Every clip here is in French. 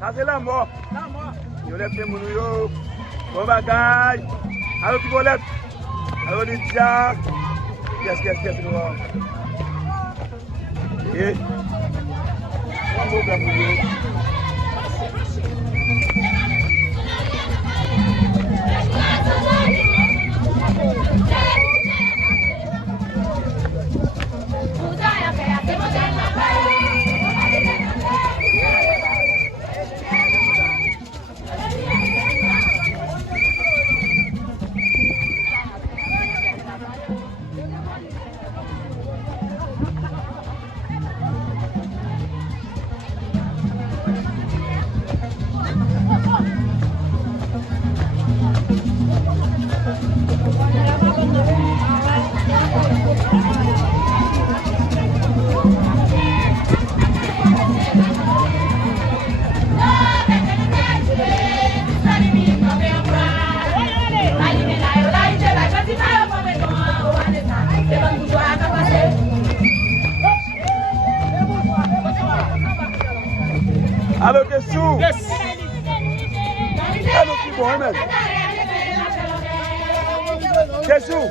Ça c'est la mort. Yo lève les mounous yo. Bon bagaille. Allo Tibolette. Allo Lydia. Qu'est-ce noir. Et on va mourir. Allo Kessou. Yes. Allo Mohamed. Kessou.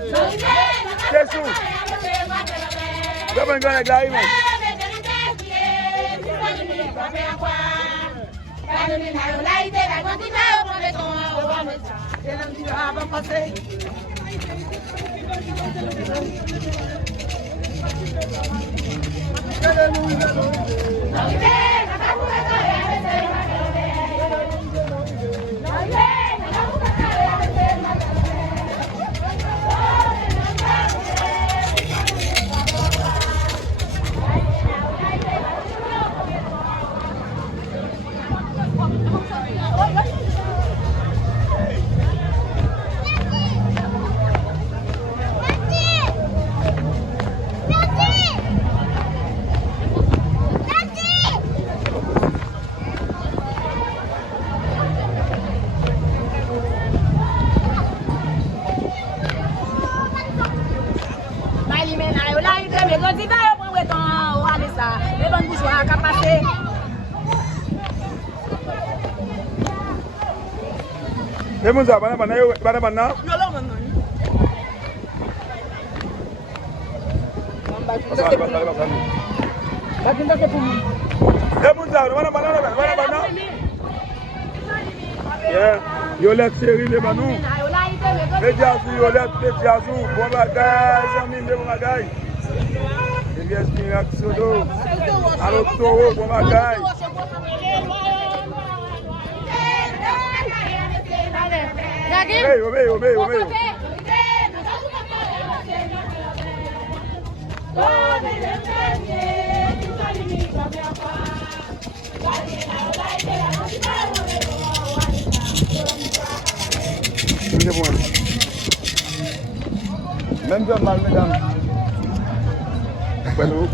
Comment gonna gagner man? Emunza bana yo bana yolo man Bakinda ke pumi Et pour ça, voilà, voilà. Yolette chérie, les banous. Les diazous, Yolette, les diazous. Bon bagage, amis, bon bagage. Les vieux miracle sodo. Alors, taureau, bon bagage. Obey. Même de mal, mesdames. Bueno.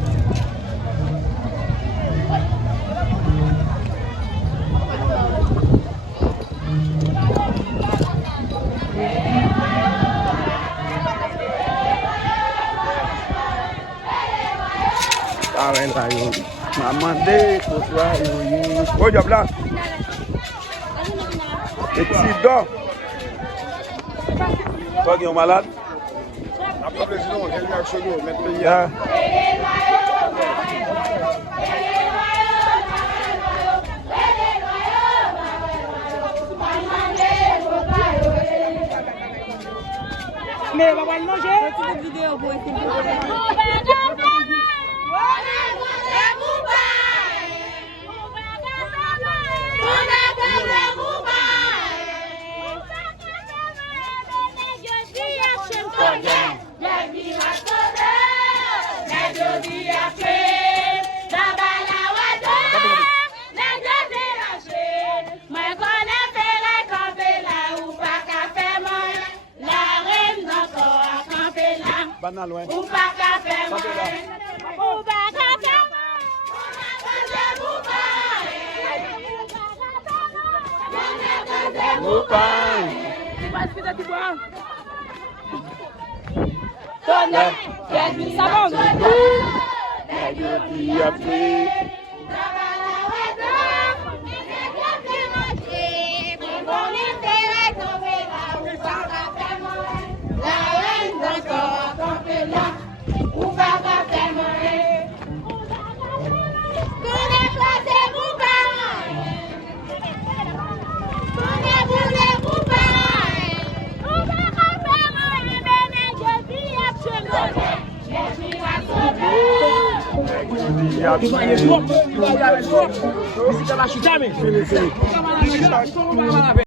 Ah, ven là, yo. Maman, pour toi, yo. Oh, diable là. Accident. Toi qui es malade. Après le président, j'ai mis un cheveu, mettre le ya. Mais on va le manger. Petite vidéo pour Banal, ouais. Ou pas qu'à faire mal. Ou pas qu'à faire Fini.